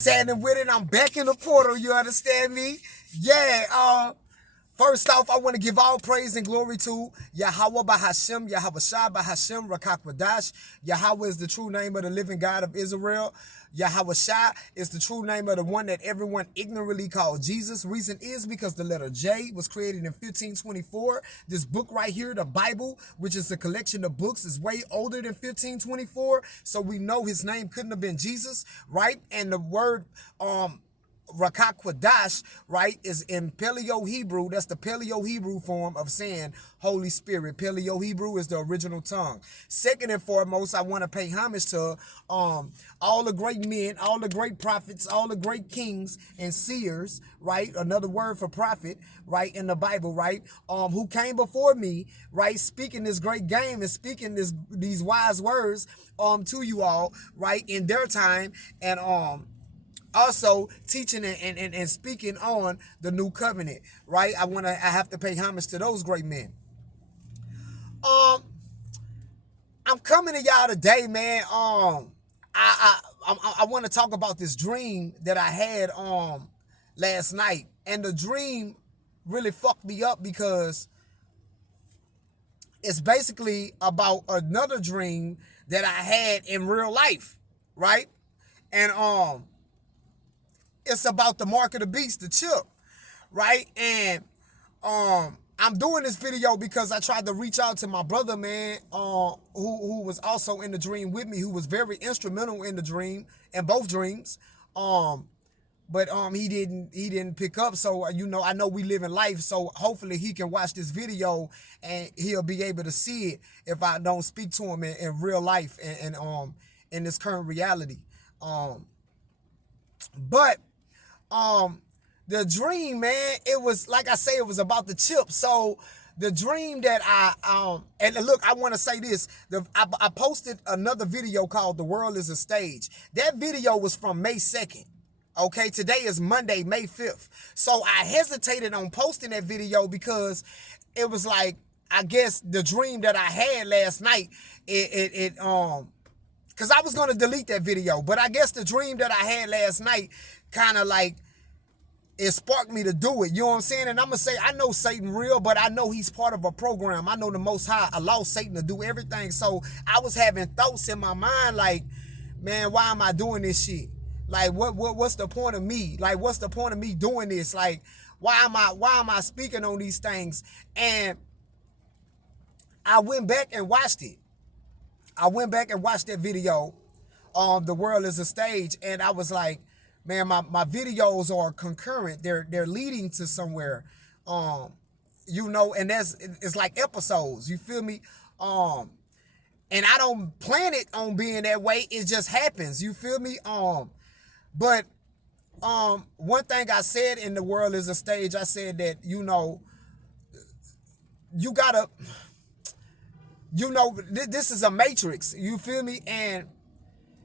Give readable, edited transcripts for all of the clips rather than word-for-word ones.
Standing with it, I'm back in the portal, you understand me? Yeah, first off, I want to give all praise and glory to Yahweh Bahashem, Yahweh Shah Bahashem, Rakakwadash. Yahweh is the true name of the living God of Israel. Yahweh Shah is the true name of the one that everyone ignorantly called Jesus. Reason is because the letter J was created in 1524. This book right here, the Bible, which is a collection of books, is way older than 1524. So we know his name couldn't have been Jesus, right? And the word Rakakwadash, right, is in Paleo Hebrew. That's the Paleo Hebrew form of saying Holy Spirit. Paleo Hebrew is the original tongue. Second and foremost, I want to pay homage to all the great men, all the great prophets, all the great kings and seers, right? Another word for prophet, right, in the Bible, right? Who came before me, right, speaking this great game and speaking these wise words to you all, right, in their time, and also teaching and speaking on the new covenant, right? I have to pay homage to those great men. Um, I'm coming to y'all today, man. I want to talk about this dream that I had last night, and the dream really fucked me up because it's basically about another dream that I had in real life, right? And it's about the mark of the beast, the chip, right? And I'm doing this video because I tried to reach out to my brother, man, who was also in the dream with me, who was very instrumental in the dream, in both dreams. But he didn't pick up. So I know we live in life, so hopefully he can watch this video and he'll be able to see it if I don't speak to him in real life and in this current reality. But the dream, man, it was, like I say, it was about the chip. So the dream that and look, I want to say this. I posted another video called "The World Is a Stage." That video was from May 2nd. Okay, today is Monday, May 5th. So I hesitated on posting that video because it was like, I guess the dream that I had last night, because I was going to delete that video, but I guess the dream that I had last night kind of like, it sparked me to do it. You know what I'm saying? And I'm going to say, I know Satan real, but I know he's part of a program. I know the Most High allowed Satan to do everything. So I was having thoughts in my mind like, man, why am I doing this shit? Like, what's the point of me? Like, what's the point of me doing this? Like, why am I speaking on these things? And I went back and watched it. I went back and watched that video, "The World Is a Stage," and I was like, man, my videos are concurrent. They're leading to somewhere. And it's like episodes. You feel me? And I don't plan it on being that way. It just happens. You feel me? But one thing I said in "The World Is a Stage," I said that, you gotta, this is a matrix. You feel me? And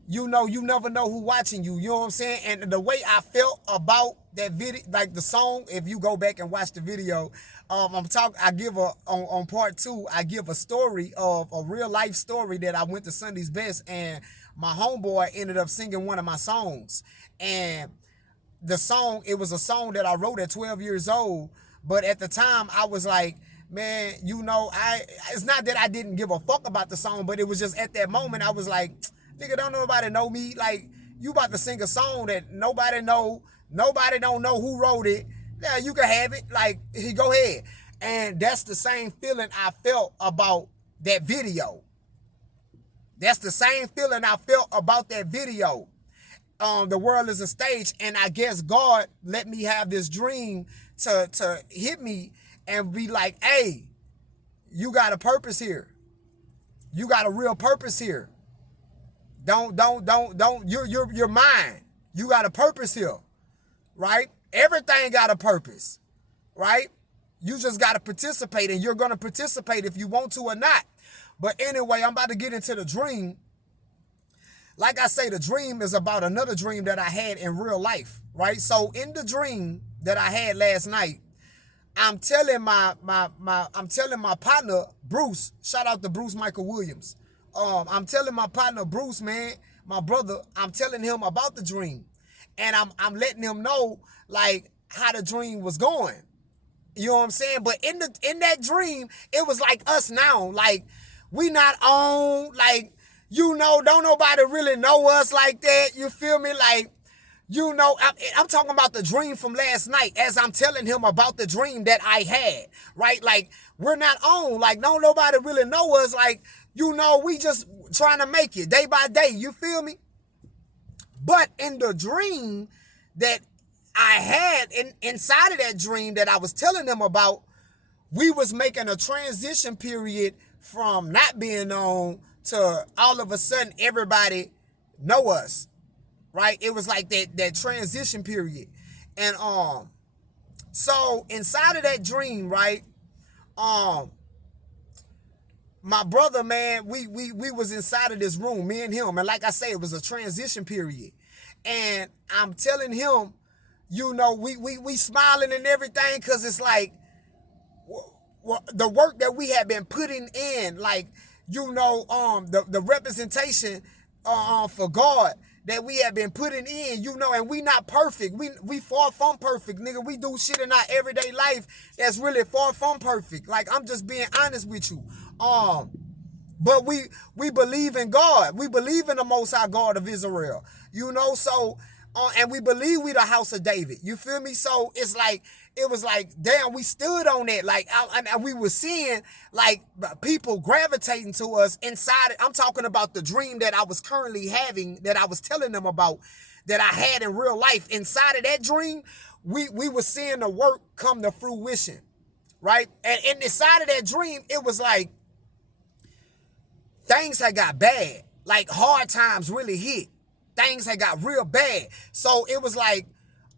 you never know who watching you. You know what I'm saying? And the way I felt about that video, like the song, if you go back and watch the video, I give on part 2, I give a story of a real life story that I went to Sunday's Best, and my homeboy ended up singing one of my songs. And the song, it was a song that I wrote at 12 years old, but at the time I was like, man, it's not that I didn't give a fuck about the song, but it was just at that moment I was like, nigga, don't nobody know me. Like, you about to sing a song that nobody don't know who wrote it. Yeah, you can have it. Like, go ahead. And that's the same feeling I felt about that video. That's the same feeling I felt about that video. The World Is a Stage. And I guess God let me have this dream to hit me and be like, hey, you got a purpose here. You got a real purpose here. Don't, you're mine. You got a purpose here, right? Everything got a purpose, right? You just got to participate, and you're going to participate if you want to or not. But anyway, I'm about to get into the dream. Like I say, the dream is about another dream that I had in real life, right? So in the dream that I had last night, I'm telling my partner, Bruce, shout out to Bruce Michael Williams. I'm telling my partner, Bruce, man, my brother, I'm telling him about the dream. and I'm letting him know like how the dream was going. You know what I'm saying? But in that dream, it was like us now. Like, we not on, like, don't nobody really know us like that. You feel me? Like, I'm talking about the dream from last night as I'm telling him about the dream that I had, right? Like, we're not on. Like, don't nobody really know us. Like, we just trying to make it day by day. You feel me? But in the dream that I had inside of that dream that I was telling them about, we was making a transition period from not being on to all of a sudden everybody know us, right? It was like that transition period. And so inside of that dream, right, my brother, man, we was inside of this room, me and him, and like I say, it was a transition period. And I'm telling him, we smiling and everything, because it's like, the work that we have been putting in, like, the representation for God that we have been putting in, and we not perfect. We far from perfect, nigga. We do shit in our everyday life that's really far from perfect. Like, I'm just being honest with you. But we believe in God. We believe in the Most High God of Israel. So, and we believe we the house of David. You feel me? So it's like, it was like, damn, we stood on that. Like, and we were seeing, like, people gravitating to us inside it. I'm talking about the dream that I was currently having, that I was telling them about, that I had in real life. Inside of that dream, we were seeing the work come to fruition, right? And inside of that dream, it was like, things had got bad. Like, hard times really hit. Things had got real bad. So it was like,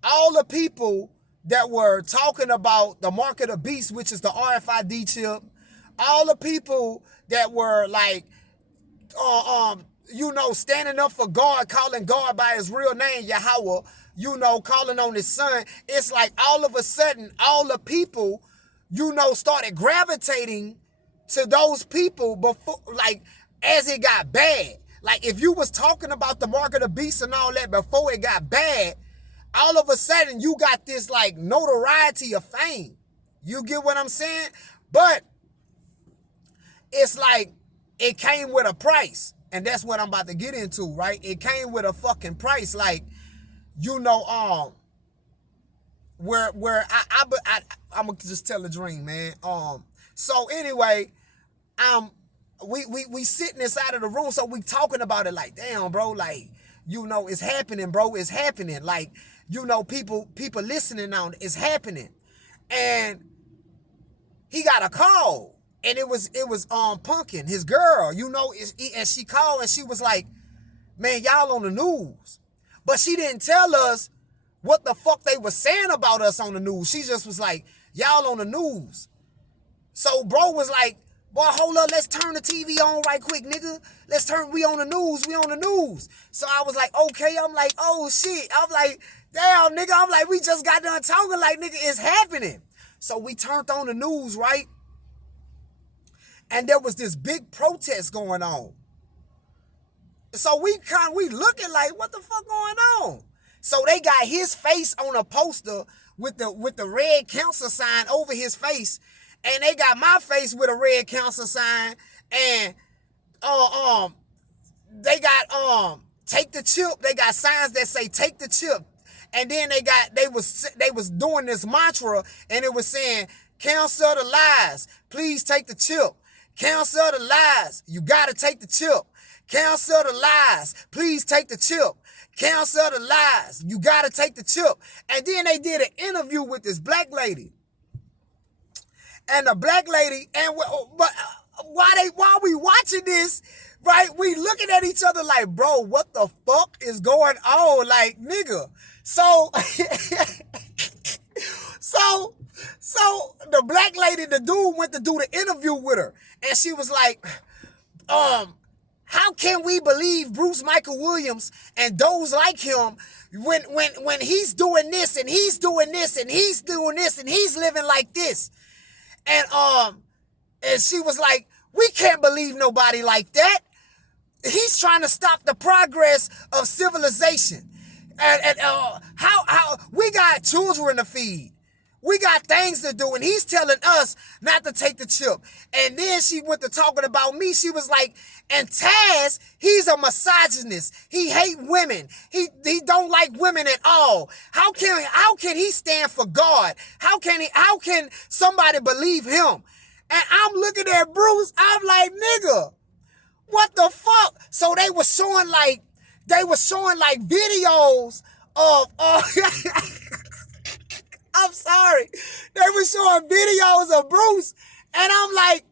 all the people that were talking about the mark of the beast, which is the RFID chip, all the people that were like, standing up for God, calling God by his real name, Yahweh, calling on his son. It's like, all of a sudden, all the people, started gravitating to those people before, like, as it got bad. Like, if you was talking about the mark of the beast and all that before it got bad, all of a sudden you got this, like, notoriety of fame. You get what I'm saying? But it's like, it came with a price. And that's what I'm about to get into, right? It came with a fucking price. Like, where I'm gonna just tell a dream, man. So anyway, we sitting inside of the room, so we talking about it like, damn, bro, like, it's happening, bro, it's happening. Like, people listening on it, it's happening. And he got a call, and it was Pumpkin, his girl, and she called, and she was like, man, y'all on the news. But she didn't tell us what the fuck they were saying about us on the news. She just was like, y'all on the news. So bro was like, boy, hold up, let's turn the TV on right quick, nigga. We on the news. So I was like, okay, I'm like, oh shit. I'm like, damn, nigga, I'm like, we just got done talking, like, nigga, it's happening. So we turned on the news, right? And there was this big protest going on. So we looking like, what the fuck going on? So they got his face on a poster with the red council sign over his face. And they got my face with a red council sign, and they got take the chip. They got signs that say take the chip, and then they was doing this mantra, and it was saying, cancel the lies, please take the chip. Cancel the lies, you gotta take the chip. Cancel the lies, please take the chip. Cancel the lies, you gotta take the chip. And then they did an interview with this black lady. And the black lady, but while we watching this, right, we looking at each other like, bro, what the fuck is going on? Like, nigga. So, so the black lady, the dude went to do the interview with her. And she was like, how can we believe Bruce Michael Williams and those like him when he's doing this and he's doing this and he's doing this and he's living like this? And she was like, we can't believe nobody like that. He's trying to stop the progress of civilization. And how we got children to feed. We got things to do, and he's telling us not to take the chip. And then she went to talking about me. She was like, and Taz, he's a misogynist. He hate women. He don't like women at all. How can he stand for God? How can somebody believe him? And I'm looking at Bruce, I'm like, nigga, what the fuck? So they were showing like videos of I'm sorry. They were showing videos of Bruce, and I'm like,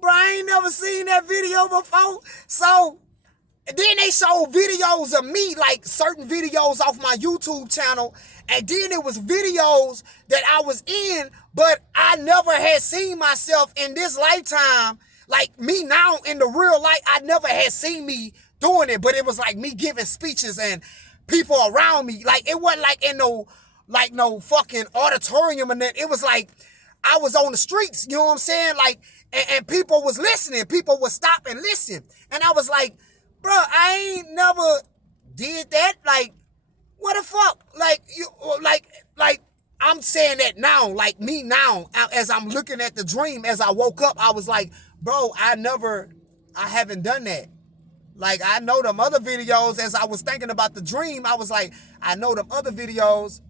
bro, I ain't never seen that video before. So then they showed videos of me, like certain videos off my YouTube channel, and then it was videos that I was in, but I never had seen myself in this lifetime. Like me now in the real life, I never had seen me doing it, but it was like me giving speeches and people around me. Like it wasn't like in no fucking auditorium, and then it was like I was on the streets, you know what I'm saying? Like, and people was listening. People would stop and listen. And I was like, bro, I ain't never did that. Like, what the fuck? Like, I'm saying that now, like me now, as I'm looking at the dream, as I woke up, I was like, bro, I haven't done that. Like, I know them other videos. As I was thinking about the dream, I was like, I know them other videos,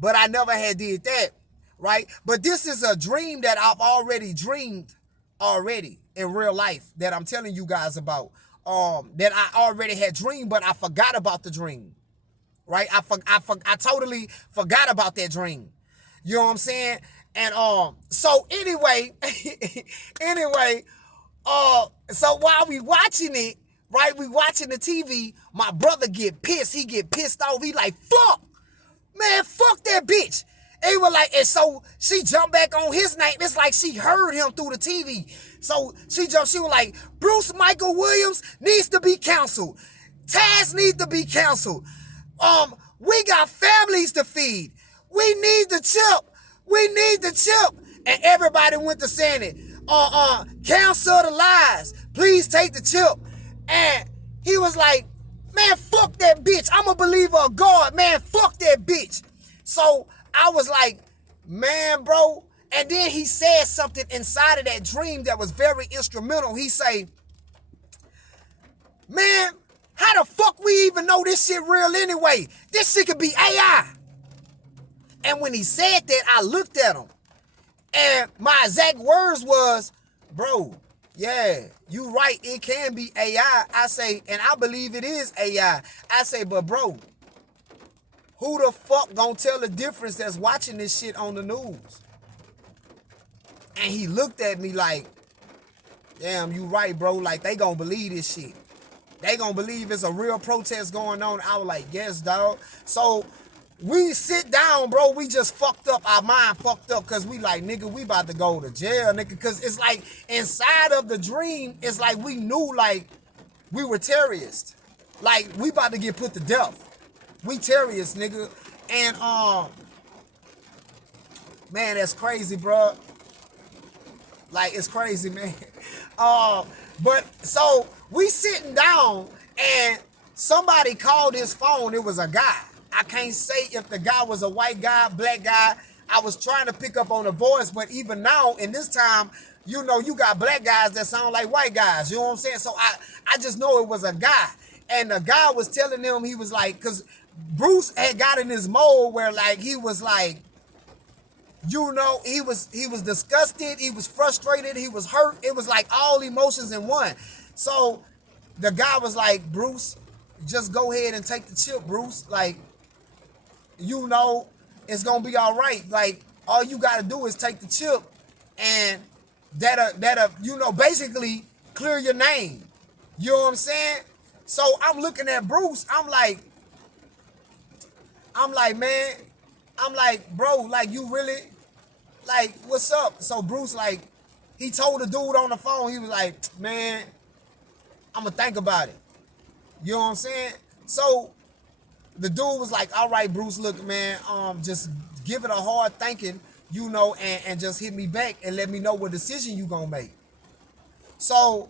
but I never had did that, right? But this is a dream that I've already dreamed already in real life that I'm telling you guys about, that I already had dreamed, but I forgot about the dream, right? I totally forgot about that dream. You know what I'm saying? And so anyway, so while we watching it, right, we watching the TV, my brother get pissed. He get pissed off. He like, fuck. Man, fuck that bitch. And he was like, and so she jumped back on his name. It's like she heard him through the TV. So she was like, Bruce Michael Williams needs to be canceled. Taz needs to be canceled. We got families to feed. We need the chip. We need the chip. And everybody went to saying it. Cancel the lies. Please take the chip. And he was like, man, fuck that bitch. I'm a believer of God. Man, fuck that bitch. So I was like, man, bro. And then he said something inside of that dream that was very instrumental. He say, man, how the fuck we even know this shit real anyway? This shit could be AI. And when he said that, I looked at him. And my exact words was, bro, yeah, you right, it can be AI. I say, and I believe it is AI. I say, but bro, who the fuck gonna tell the difference that's watching this shit on the news? And he looked at me like, damn, you right, bro. Like, they gonna believe this shit. They gonna believe it's a real protest going on. I was like, yes, dog. So we sit down, bro. We just fucked up. Our mind fucked up because we like, nigga, we about to go to jail, nigga. Because it's like inside of the dream, it's like we knew like we were terrorists. Like we about to get put to death. We terrorists, nigga. And man, that's crazy, bro. Like it's crazy, man. But so we sitting down and somebody called his phone. It was a guy. I can't say if the guy was a white guy, black guy. I was trying to pick up on the voice, but even now, in this time, you know, you got black guys that sound like white guys. You know what I'm saying? So I just know it was a guy. And the guy was telling him, he was like, because Bruce had got in this mode where like, he was like, you know, he was disgusted, he was frustrated, he was hurt. It was like all emotions in one. So the guy was like, Bruce, just go ahead and take the chip, Bruce. Like, you know, it's gonna be all right. Like, all you gotta do is take the chip, and that'll, you know, basically clear your name. You know what I'm saying? So I'm looking at Bruce. I'm like, man, I'm like, bro, like you really, like, what's up? So Bruce, like, he told the dude on the phone. He was like, man, I'm gonna think about it. You know what I'm saying? So the dude was like, all right, Bruce, look, man, just give it a hard thinking, you know, and just hit me back and let me know what decision you gonna make. So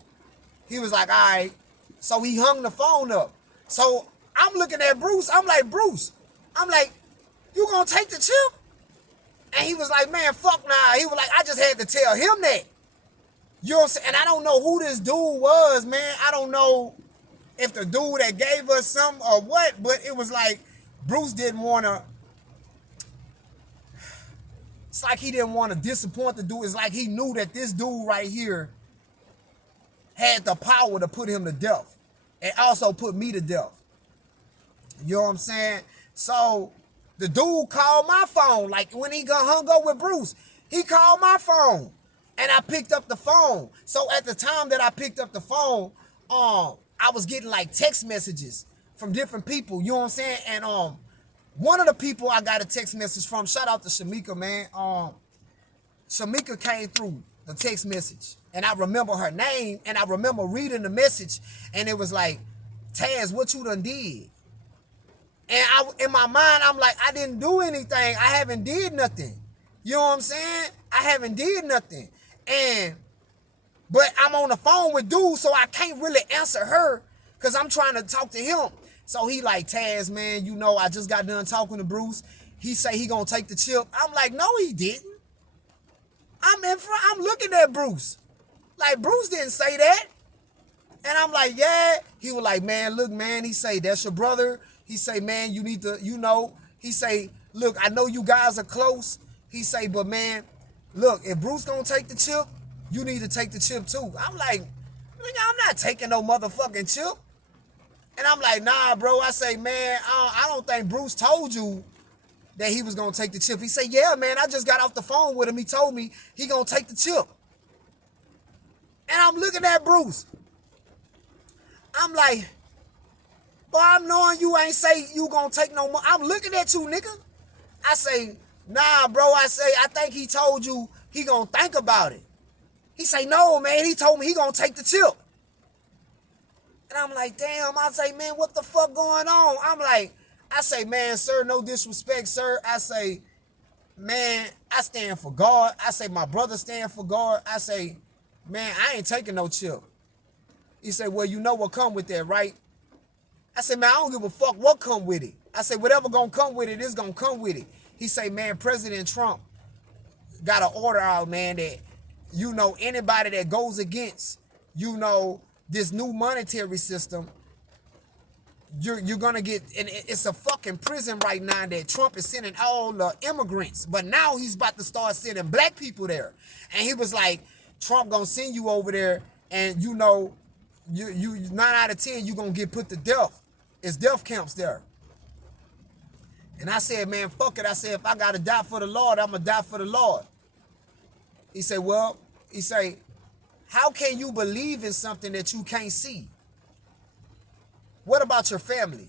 he was like, all right. So he hung the phone up. So I'm looking at Bruce. I'm like, Bruce, I'm like, you gonna take the chip? And he was like, man, fuck nah. He was like, I just had to tell him that. You know what I'm saying? And I don't know who this dude was, man. I don't know if the dude that gave us some or what, but it was like Bruce didn't want to. It's like he didn't want to disappoint the dude. It's like he knew that this dude right here had the power to put him to death and also put me to death. You know what I'm saying? So the dude called my phone. Like when he got hung up with Bruce, he called my phone. And I picked up the phone. So at the time that I picked up the phone, I was getting like text messages from different people. You know what I'm saying? And one of the people I got a text message from, shout out to Shamika, man. Shamika came through the text message. And I remember her name. And I remember reading the message. And it was like, Taz, what you done did? And in my mind, I'm like, I didn't do anything. I haven't did nothing. You know what I'm saying? I haven't did nothing. But I'm on the phone with dude, so I can't really answer her because I'm trying to talk to him. So he like, Taz, man, you know, I just got done talking to Bruce. He say he gonna take the chip. I'm like, no, he didn't. I'm in front. I'm looking at Bruce. Like, Bruce didn't say that. And I'm like, yeah. He was like, man, look, man. He say, that's your brother. He say, man, you need to, you know. He say, look, I know you guys are close. He say, but man, look, if Bruce gonna take the chip, you need to take the chip too. I'm like, nigga, I'm not taking no motherfucking chip. And I'm like, nah, bro. I say, man, I don't think Bruce told you that he was gonna take the chip. He say, yeah, man, I just got off the phone with him. He told me he gonna take the chip. And I'm looking at Bruce. I'm like, boy, I'm knowing you ain't say you gonna take no more. I'm looking at you, nigga. I say, nah, bro. I say, I think he told you he gonna think about it. He say, no, man. He told me he gonna take the chip. And I'm like, damn. I say, man, what the fuck going on? I'm like, I say, man, sir, no disrespect, sir. I say, man, I stand for God. I say, my brother stand for God. I say, man, I ain't taking no chip. He say, well, you know what come with that, right? I say, man, I don't give a fuck what come with it. I say, whatever gonna come with it is gonna come with it. He say, man, President Trump got an order out, man, that, you know, anybody that goes against, you know, this new monetary system, you're gonna get, and it's a fucking prison right now that Trump is sending all the immigrants, but now he's about to start sending black people there. And he was like, Trump gonna send you over there, and you know, you 9 out of 10, you gonna get put to death. It's death camps there. And I said, man, fuck it. I said, if I gotta die for the Lord, I'm gonna die for the Lord. He said, well, he say, how can you believe in something that you can't see? What about your family?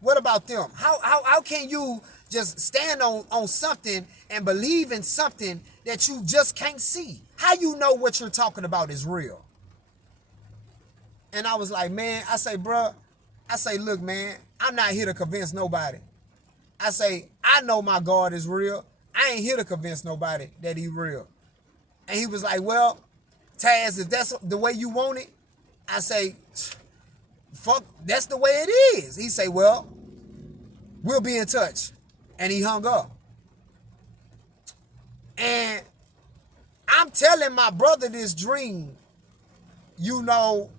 What about them? How can you just stand on something and believe in something that you just can't see? How you know what you're talking about is real? And I was like, man, I say, bruh, I say, look, man, I'm not here to convince nobody. I say, I know my God is real. I ain't here to convince nobody that he real. And he was like, well, Taz, if that's the way you want it, I say, fuck, that's the way it is. He say, well, we'll be in touch. And he hung up. And I'm telling my brother this dream, you know,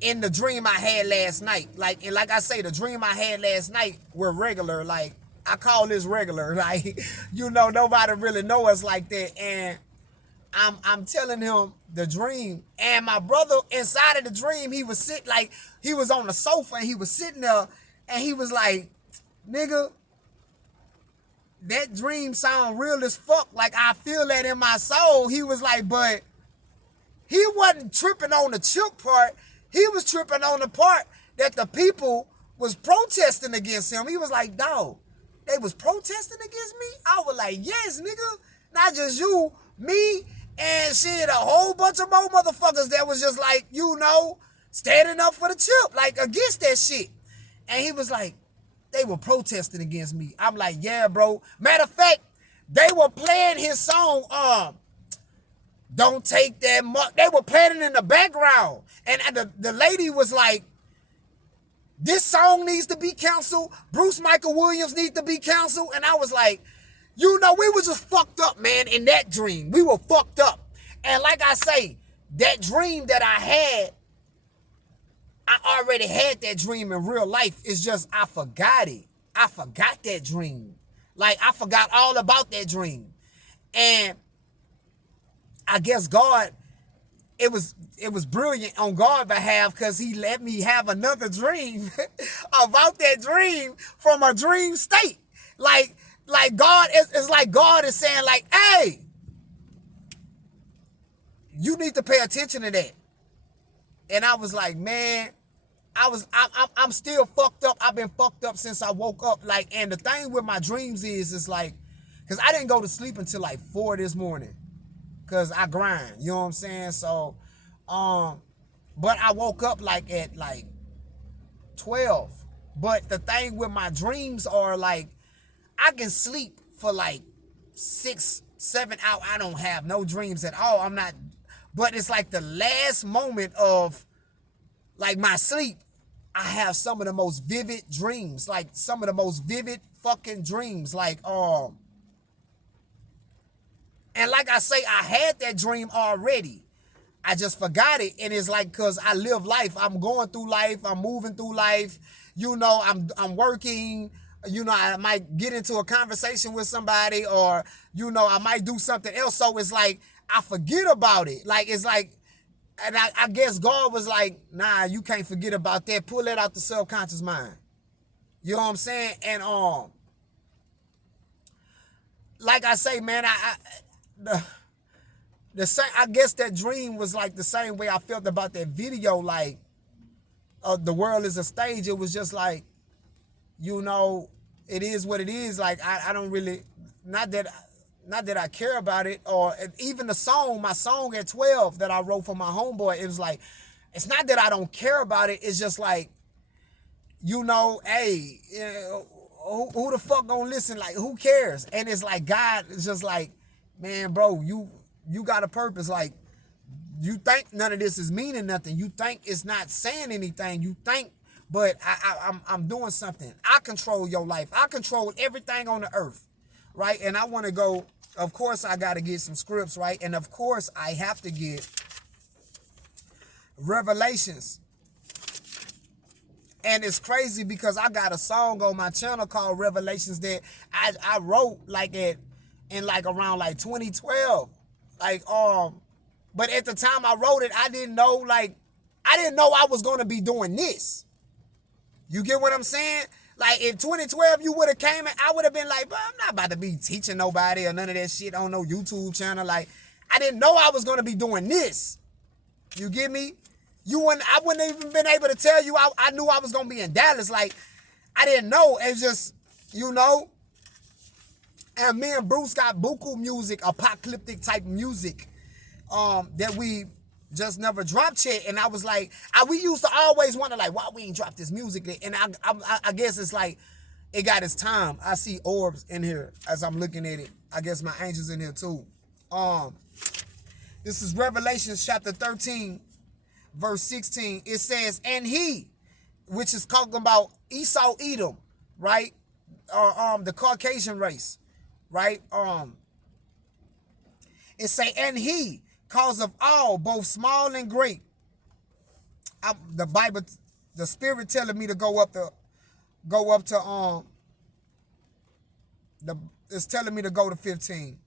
in the dream I had last night. Like, and like I say, the dream I had last night were regular. Like, I call this regular. Like, you know, nobody really know us like that. And I'm telling him the dream. And my brother, inside of the dream, he was sitting, like, he was on the sofa and he was sitting there and he was like, nigga, that dream sound real as fuck. Like, I feel that in my soul. He was like, but he wasn't tripping on the chip part. He was tripping on the part that the people was protesting against him. He was like, dog, they was protesting against me? I was like, yes, nigga. Not just you, me, and shit, a whole bunch of more motherfuckers that was just like, you know, standing up for the chip, like against that shit. And he was like, they were protesting against me. I'm like, yeah, bro. Matter of fact, they were playing his song, Don't Take That Much. They were playing it in the background. And the lady was like, This song needs to be canceled. Bruce Michael Williams needs to be canceled. And I was like, you know, we were just fucked up, man, in that dream. We were fucked up. And like I say, that dream that I had, I already had that dream in real life. It's just I forgot it. I forgot that dream. Like, I forgot all about that dream. And I guess God, it was brilliant on God's behalf, because he let me have another dream about that dream from a dream state. Like God, it's like God is saying, like, hey, you need to pay attention to that. And I was like, man, I'm still fucked up. I've been fucked up since I woke up. Like, and the thing with my dreams is like, because I didn't go to sleep until like 4 this morning, because I grind, you know what I'm saying? So, but I woke up like at like 12. But the thing with my dreams are like, I can sleep for like 6, 7 hours. I don't have no dreams at all. I'm not, but it's like the last moment of like my sleep, I have some of the most vivid dreams, like some of the most vivid fucking dreams. Like, and like I say, I had that dream already. I just forgot it. And it's like, cause I live life. I'm going through life. I'm moving through life. You know, I'm working. You know, I might get into a conversation with somebody, or, you know, I might do something else. So it's like, I forget about it. Like, it's like, and I guess God was like, nah, you can't forget about that. Pull that out the subconscious mind. You know what I'm saying? And like I say, man, the same. I guess that dream was like the same way I felt about that video. Like, the world is a stage. It was just like, you know, it is what it is. Like, I don't really, not that I care about it. Or even the song, my song at 12 that I wrote for my homeboy, it was like, it's not that I don't care about it. It's just like, you know, hey, who the fuck gonna listen? Like, who cares? And it's like, God is just like, man, bro, you got a purpose. Like, you think none of this is meaning nothing. You think it's not saying anything. You think, but I'm doing something. I control your life. I control everything on the earth, right? And I want to go, of course, I got to get some scripts, right? And of course, I have to get Revelations. And it's crazy because I got a song on my channel called Revelations that I wrote like in like around like 2012. Like, but at the time I wrote it, I didn't know I was going to be doing this. You get what I'm saying? Like, in 2012, you would have came and I would have been like, bro, I'm not about to be teaching nobody or none of that shit on no YouTube channel. Like, I didn't know I was going to be doing this. You get me? I wouldn't even been able to tell you I knew I was going to be in Dallas. Like, I didn't know. It's just, you know. And me and Bruce got buku music, apocalyptic type music, that we just never dropped yet. And I was like, we used to always wonder, like, why we ain't dropped this music. And I guess it's like, it got its time. I see orbs in here as I'm looking at it. I guess my angels in here too. This is Revelation chapter 13, verse 16. It says, and he, which is talking about Esau, Edom, right? The Caucasian race, right? It say, and he, cause of all, both small and great. The Bible, the Spirit telling me to go up to it's telling me to go to 15.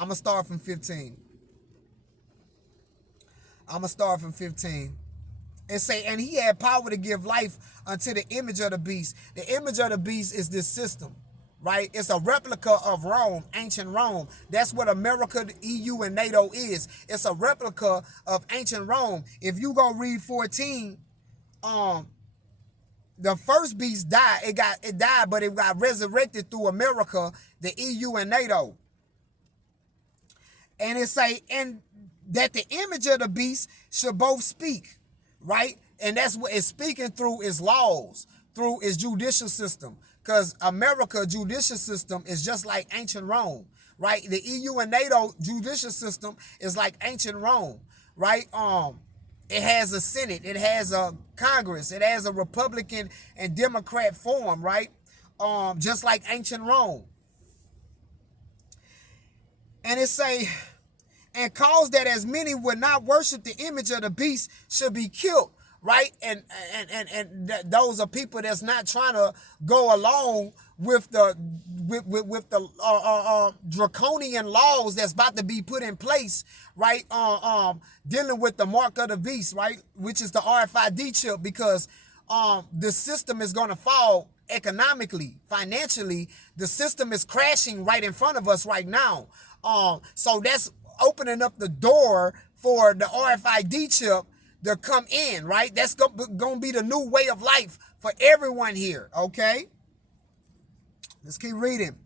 I'm gonna start from 15. And say, and he had power to give life unto the image of the beast. The image of the beast is this system, right? It's a replica of Rome, ancient Rome. That's what America, the EU, and NATO is. It's a replica of ancient Rome. If you go read 14, the first beast died. It died, but it got resurrected through America, the EU, and NATO. And it say, and that the image of the beast should both speak, right? And that's what it's speaking through its laws, through its judicial system. Because America judicial system is just like ancient Rome, right? The EU and NATO judicial system is like ancient Rome, right? It has a Senate. It has a Congress. It has a Republican and Democrat form, right? Just like ancient Rome. And it say, and cause that as many would not worship the image of the beast should be killed, right? And those are people that's not trying to go along with the draconian laws that's about to be put in place, right? Dealing with the mark of the beast, right, which is the RFID chip, because the system is going to fall economically, financially. The system is crashing right in front of us right now. So that's opening up the door for the RFID chip to come in, right? That's going to be the new way of life for everyone here, okay? Let's keep reading.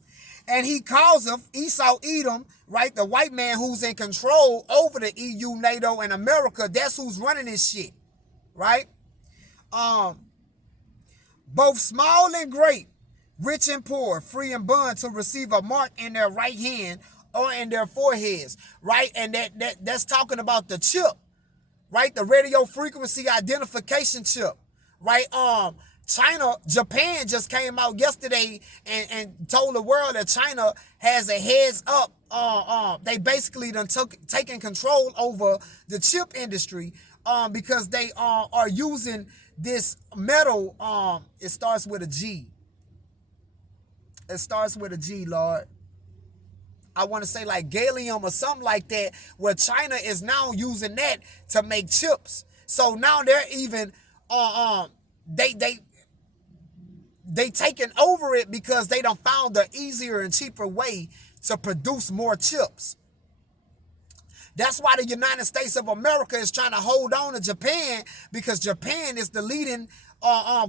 And he causeth Esau Edom, right? The white man who's in control over the EU, NATO, and America. That's who's running this shit, right? Both small and great, rich and poor, free and bond, to receive a mark in their right hand or in their foreheads, right? And that's talking about the chip, right? The radio frequency identification chip, right? Japan just came out yesterday and told the world that China has a heads up. They basically done taken control over the chip industry because they are using this metal. It starts with a G. It starts with a G, Lord. I want to say like gallium or something like that, where China is now using that to make chips. So now they're even they taking over it because they done found an easier and cheaper way to produce more chips. That's why the United States of America is trying to hold on to Japan, because Japan is the leading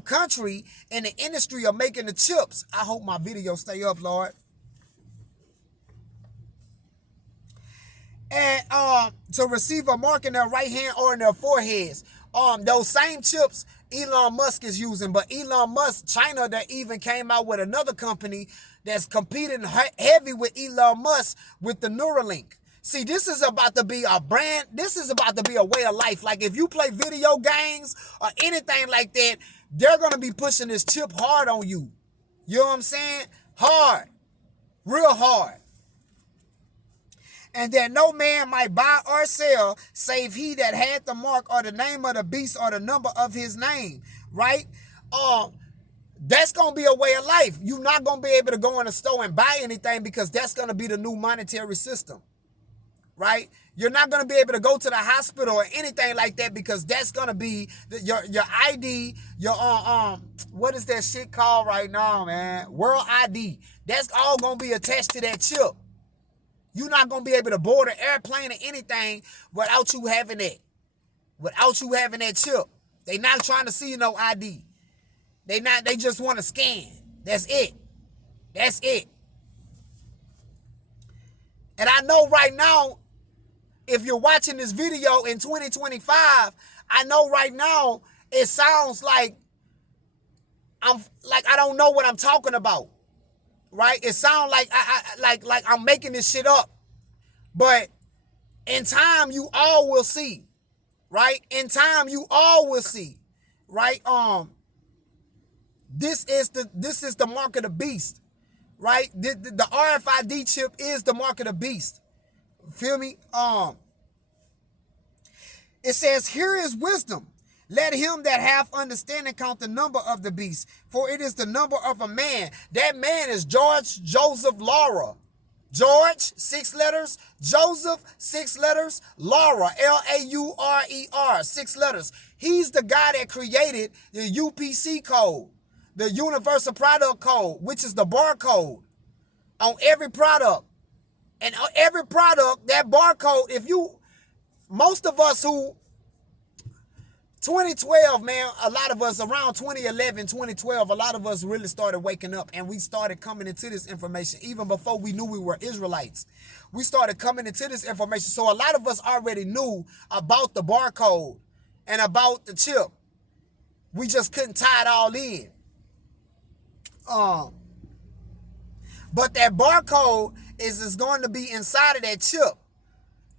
country in the industry of making the chips. I hope my video stay up, Lord. And to receive a mark in their right hand or in their foreheads. Those same chips Elon Musk is using, but Elon Musk, China, that even came out with another company that's competing heavy with Elon Musk with the Neuralink. See, this is about to be a brand. This is about to be a way of life. Like if you play video games or anything like that, they're going to be pushing this chip hard on you. You know what I'm saying? Hard. Real hard. And that no man might buy or sell save he that had the mark or the name of the beast or the number of his name, right? That's going to be a way of life. You're not going to be able to go in a store and buy anything, because that's going to be the new monetary system, right? You're not going to be able to go to the hospital or anything like that, because that's going to be your ID, your what is that shit called right now, man? World ID. That's all going to be attached to that chip. You're not going to be able to board an airplane or anything without you having that. Without you having that chip. They not trying to see no ID. They just want to scan. That's it. That's it. And I know right now, if you're watching this video in 2025, I know right now it sounds like I don't know what I'm talking about. Right? It sounds like like I'm making this shit up. But in time you all will see. Right? In time you all will see. Right? This is the mark of the beast. Right? The RFID chip is the mark of the beast. Feel me? It says, here is wisdom. Let him that hath understanding count the number of the beast, for it is the number of a man. That man is George Joseph Laura. George, 6 letters. Joseph, 6 letters. Laura, L-A-U-R-E-R, 6 letters. He's the guy that created the UPC code, the Universal Product Code, which is the barcode on every product. And on every product, that barcode, most of us who 2012, man, a lot of us around 2011, 2012, a lot of us really started waking up, and we started coming into this information even before we knew we were Israelites. We started coming into this information. So a lot of us already knew about the barcode and about the chip. We just couldn't tie it all in. But that barcode is going to be inside of that chip.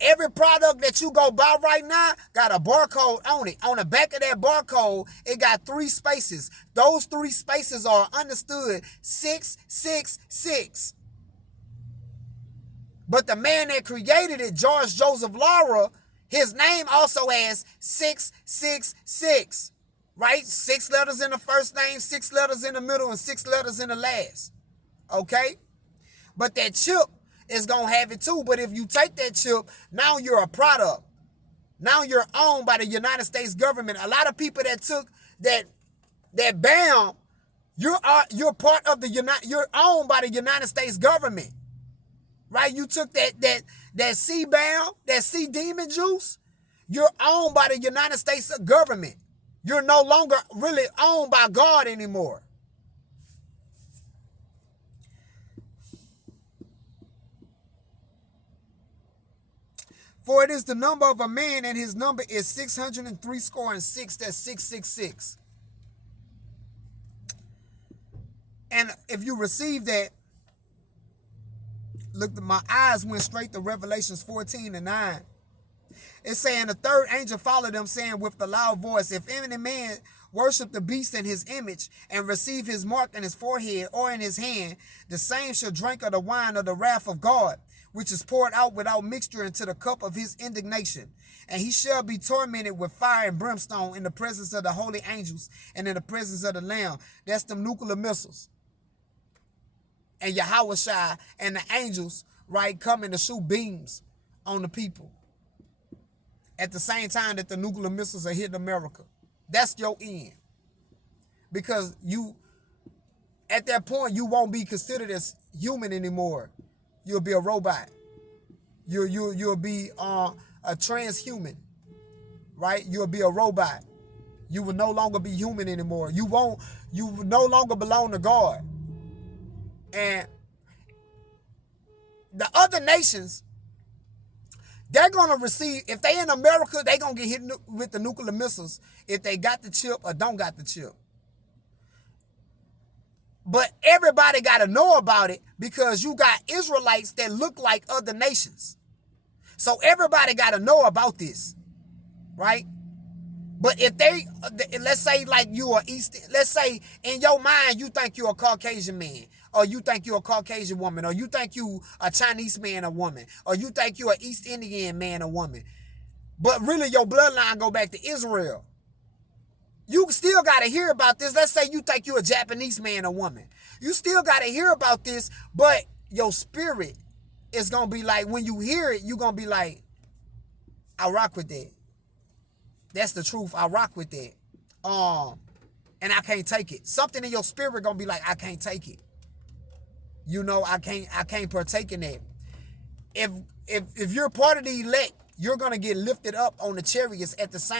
every product that you go buy right now got a barcode on it. On the back of that barcode, it got 3 spaces. Those 3 spaces are understood 666. But the man that created it, George Joseph Lara, his name also has 666, right? 6 letters in the first name, 6 letters in the middle, and 6 letters in the last, okay? But that chip is going to have it too. But if you take that chip, now you're a product. Now you're owned by the United States government. A lot of people that took that BAM, you're part of you're owned by the United States government. Right? You took that C-BAM, that C-demon juice, you're owned by the United States government. You're no longer really owned by God anymore. For it is the number of a man, and his number is 603 score and 6. That's 666. And if you receive that, look, my eyes went straight to Revelations 14:9. It's saying the third angel followed them, saying with the loud voice, if any man worship the beast in his image and receive his mark in his forehead or in his hand, the same shall drink of the wine of the wrath of God, which is poured out without mixture into the cup of his indignation. And he shall be tormented with fire and brimstone in the presence of the holy angels and in the presence of the Lamb. That's them nuclear missiles. And Yahushua and the angels, right, coming to shoot beams on the people at the same time that the nuclear missiles are hitting America. That's your end. Because at that point, you won't be considered as human anymore. You'll be a robot. You'll be a transhuman, right? You'll be a robot. You will no longer be human anymore. You will no longer belong to God. And the other nations, they're going to receive, if they in America, they're going to get hit with the nuclear missiles if they got the chip or don't got the chip. But everybody got to know about it because you got Israelites that look like other nations. So everybody got to know about this, right? But if let's say like you are let's say in your mind you think you're a Caucasian man, or you think you're a Caucasian woman, or you think you a Chinese man or woman, or you think you're an East Indian man or woman, but really your bloodline go back to Israel. You still got to hear about this. Let's say you think you're a Japanese man or woman. You still got to hear about this, but your spirit is going to be like, when you hear it, you're going to be like, I rock with that. That's the truth. I rock with that. And I can't take it. Something in your spirit going to be like, I can't take it. You know, I can't partake in that. If you're part of the elect, you're going to get lifted up on the chariots at the same